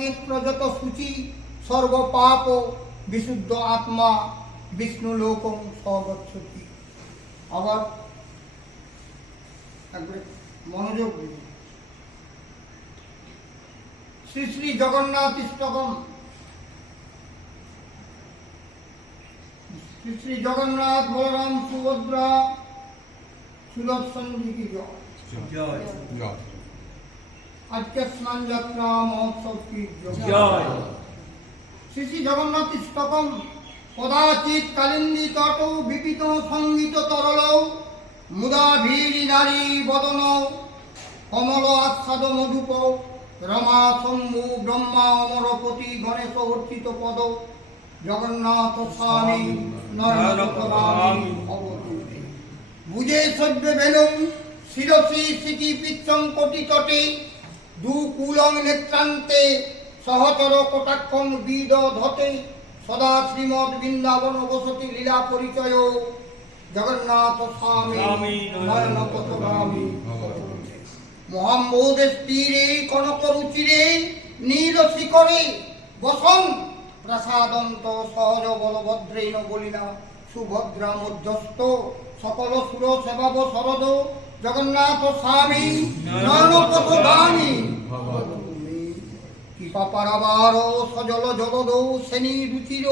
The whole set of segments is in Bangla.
পদাচিত প্রযত সূচি সর্বপাপ বিশুদ্ধ আত্মা বিষ্ণু লোকং স্বগচ্ছতি। আবার একবারে মনোযোগ দিন। শ্রী শ্রী জগন্নাথ ইষ্টকম। শ্রী শ্রী জগন্নাথ বলরাম সুভদ্রা সুদর্শন জি কি জয়। আজকে স্নান যাত্রা মহোৎসব কি জয়। শ্রী শ্রী জগন্নাথ ইষ্টকম কদাচিৎ কালিন্দী তট বিপিত সঙ্গীত তরল মুদা ভীরি নারী বদন কমল আচ্ছাদ মধুপ রমা শম্ভু ব্রহ্মা অমরপতি গণেশ অর্চিত পদ জগন্নাথ স্বামী নয়নপদামি অবতূর্ণে বুঝে সভ্যে বেলুম শিরসি সিকি পিচ্ছং কোটি তটে দু কুলং নেত্রান্তে সহচর কটাক্ষং বিদ ধতে সদা শ্রীমদ বৃন্দাবন বসতি লীলা পরিচয় জগন্নাথ স্বামী নয়নপথগামী মহাম্বোধের তীরে কনক রুচিরে নীল শিখরে বসন প্রসাদন্ত সহজ বলভদ্রেণ বলিনা সুভদ্রা মধ্যস্থ সকল সুর সেবাব শরদ জগন্নাথ স্বামী নয়নপথগামী কৃপা পারাবার সজল জগদ শ্রেণী রুচির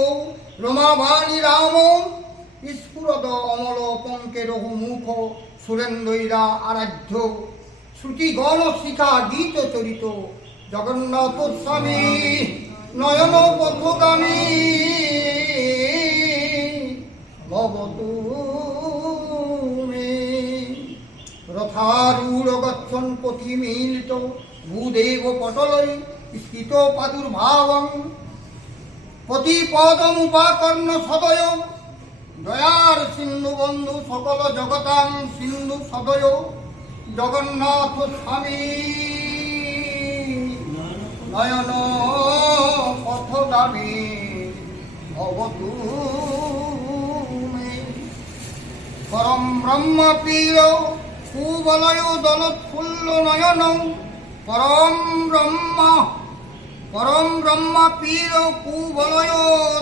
রমাভানি রাম স্ফুরদ অমল পঙ্কের মুখ সুরেন্দ্রইরা আরাধ্য শ্রুতি গণ শিখা গীত চরিত জগন্নাথ স্বামী নয়ন পথগামী ভবতু মে। রথারূঢ় গচ্ছন পথি মিলিত ভূদেব পটলই স্থিত প্রাদুর্ভাবং প্রতিপদমুপাকর্ণ সদয় দয়ার সিন্ধু বন্ধু সকল জগতাং সিন্ধু সদয় জগন্নাথ স্বামী নয়ন পথগামী ভবতু মে। পরম ব্রহ্ম প্রিয় কুবলয় দলোৎফুল্ল নয়ন পরম ব্রহ্ম পীর কুবলয়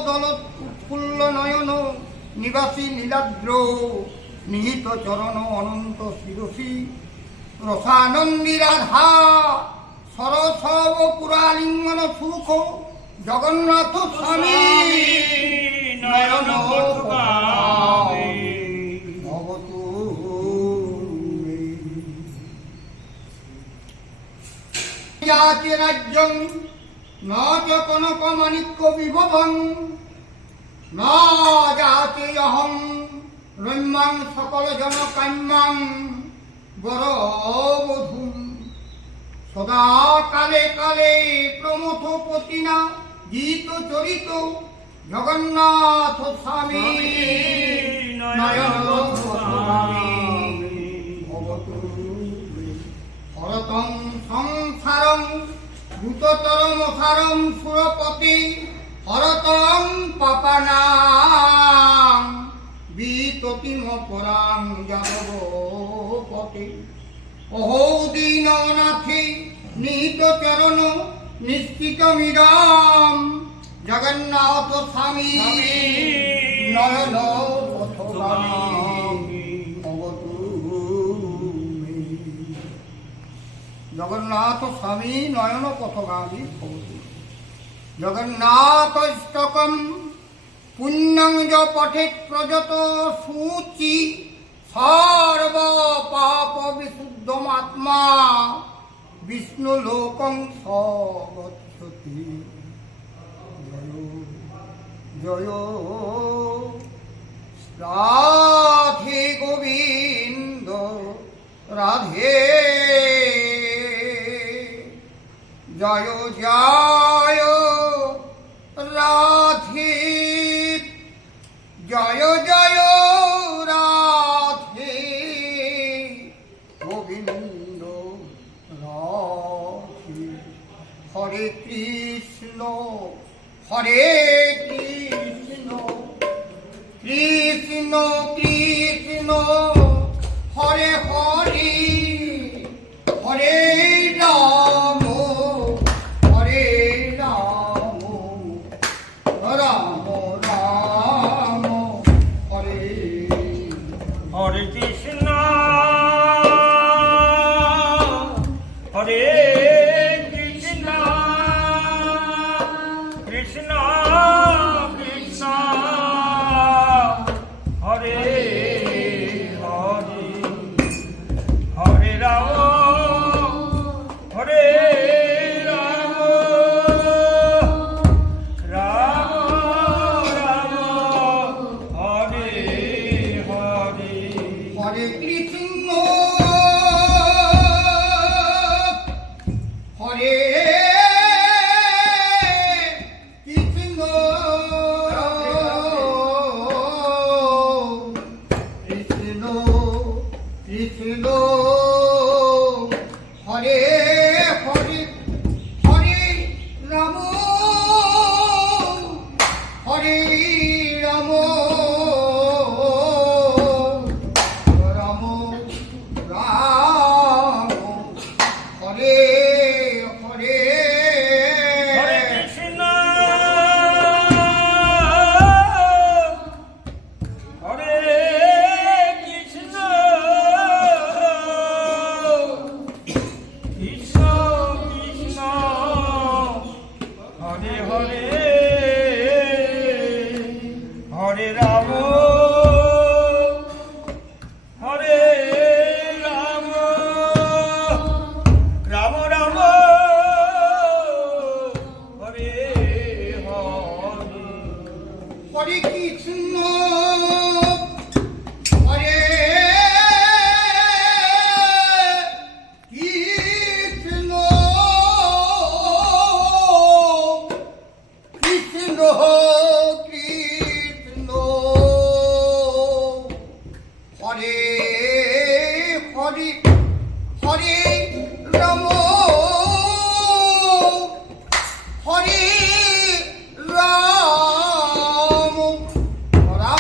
দলোৎফুল্ল নয়ন নিবাসী নীলাদ্র নিহিত চরণ অনন্ত শিরসী রসানন্দী রাধা সরস পুরালিঙ্গন সুখ জগন্নাথ স্বামী নয়ন ভবতু মে। যাচে রাজ্যং ন চ কনক মাণিক্য বিভবং ন যাচে অহং রম্যাং সকল জন কাম্যাং বরবধূ সদা কালে কালে প্রমথ পতিনা গীত চরিত জগন্নাথ স্বামী নয়নপথগামী ভবতু মে। হরতং সংসারং ভূততরমসারং সুরপতি হরতং পাপানাং বিততিমপরাং যাদবপতি অহৌ দীননাথে নিহিত চরণ নিশ্চিত মিরাম জগন্নাথ স্বামী নয়ন পথগামী ভবতু মে। জগন্নাথ স্বামী নয়ন পথগামী ভবতু। জগন্নাথ ইষ্টকম পুণ্যং য পঠেৎ প্রযত সূচি সর্ব পাপ বিশুদ্ধমাত্মা বিষ্ণু লোকং স্বগচ্ছতি। জয় রাধে গোবিন্দ রাধে জয় জয় রাধে জয় জয় রাধে গোবিন্দ রাধে। হরে কৃষ্ণ কৃষ্ণ কৃষ্ণ হরে হরে হরে রাম কৃষ্ণ কৃষ্ণ হরে হরে হরে রাম হরে রাম রাম রাম হরে হরে হরে কৃষ্ণ হরে কৃষ্ণ কৃষ্ণ কৃষ্ণ হরে হরে হরে রাম হরে রাম রাম রাম হরে হরে হরে কৃষ্ণ হরে কৃষ্ণ কৃষ্ণ কৃষ্ণ হরে হরে হরে রাম হরে রাম রাম রাম হরে হরে হরে কৃষ্ণ হরে কৃষ্ণ কৃষ্ণ কৃষ্ণ হরে হরে হরে রাম হরে রাম রাম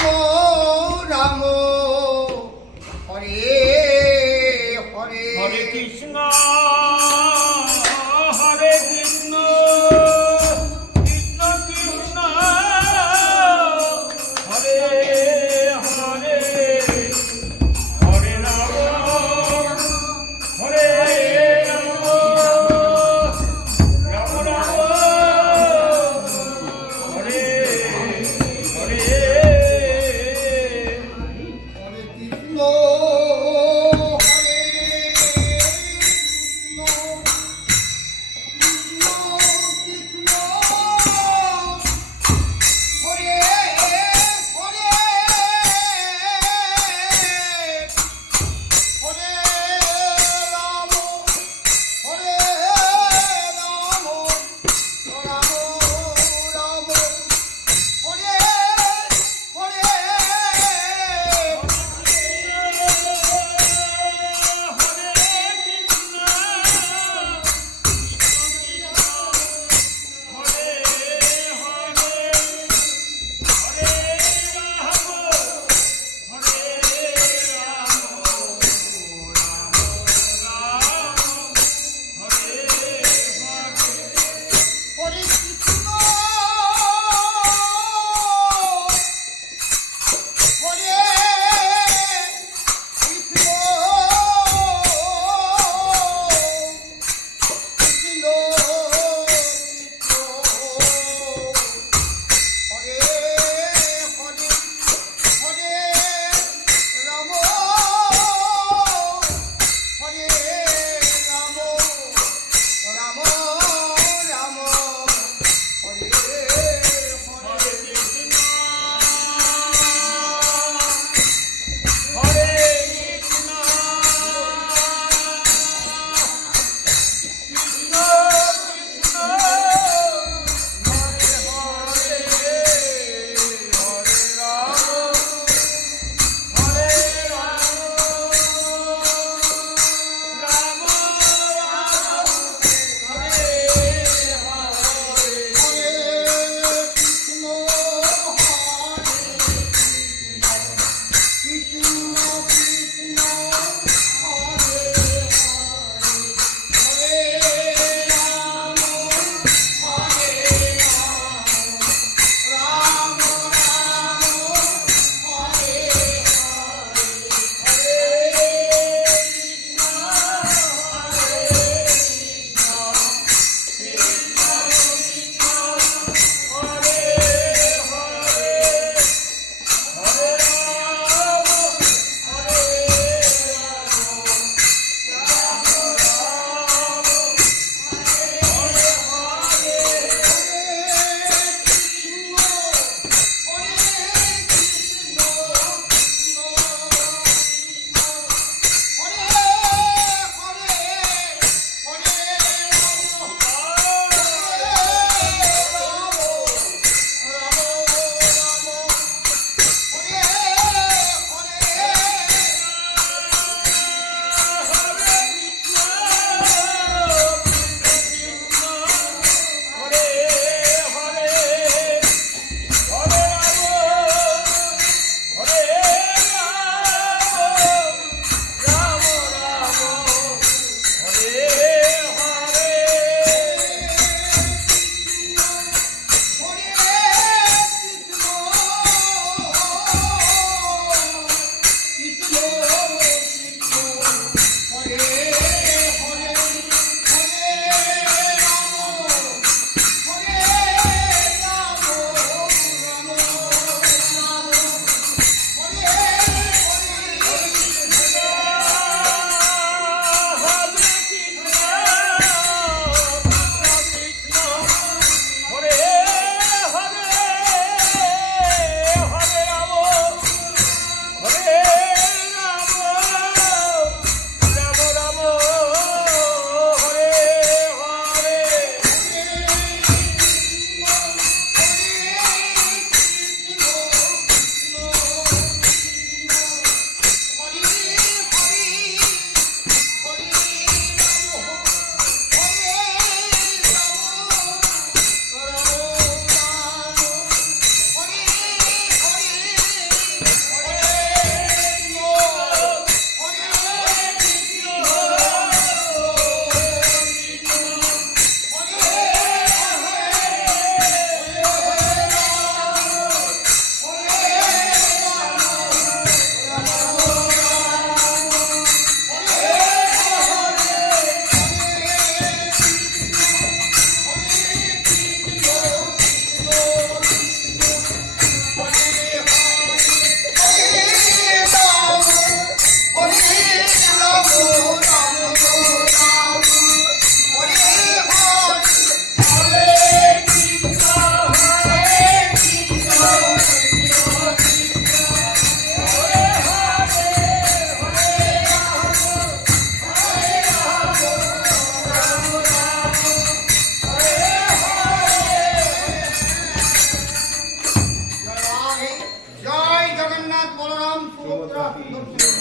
দর্শন।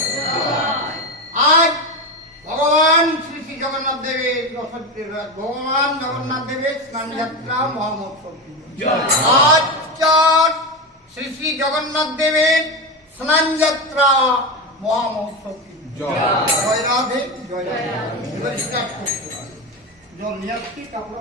আজ ভগবান শ্রী শ্রী জগন্নাথ দেবের ভগবান জগন্নাথ দেবের স্নান যাত্রা মহামহোৎসব। আজ শ্রী শ্রী জগন্নাথ দেবের স্নান যাত্রা মহামহোৎসব। জয় রাধে, জয় রাধে। এবার স্টার্ট করতে জল নিয়ে আসছি, কাপড়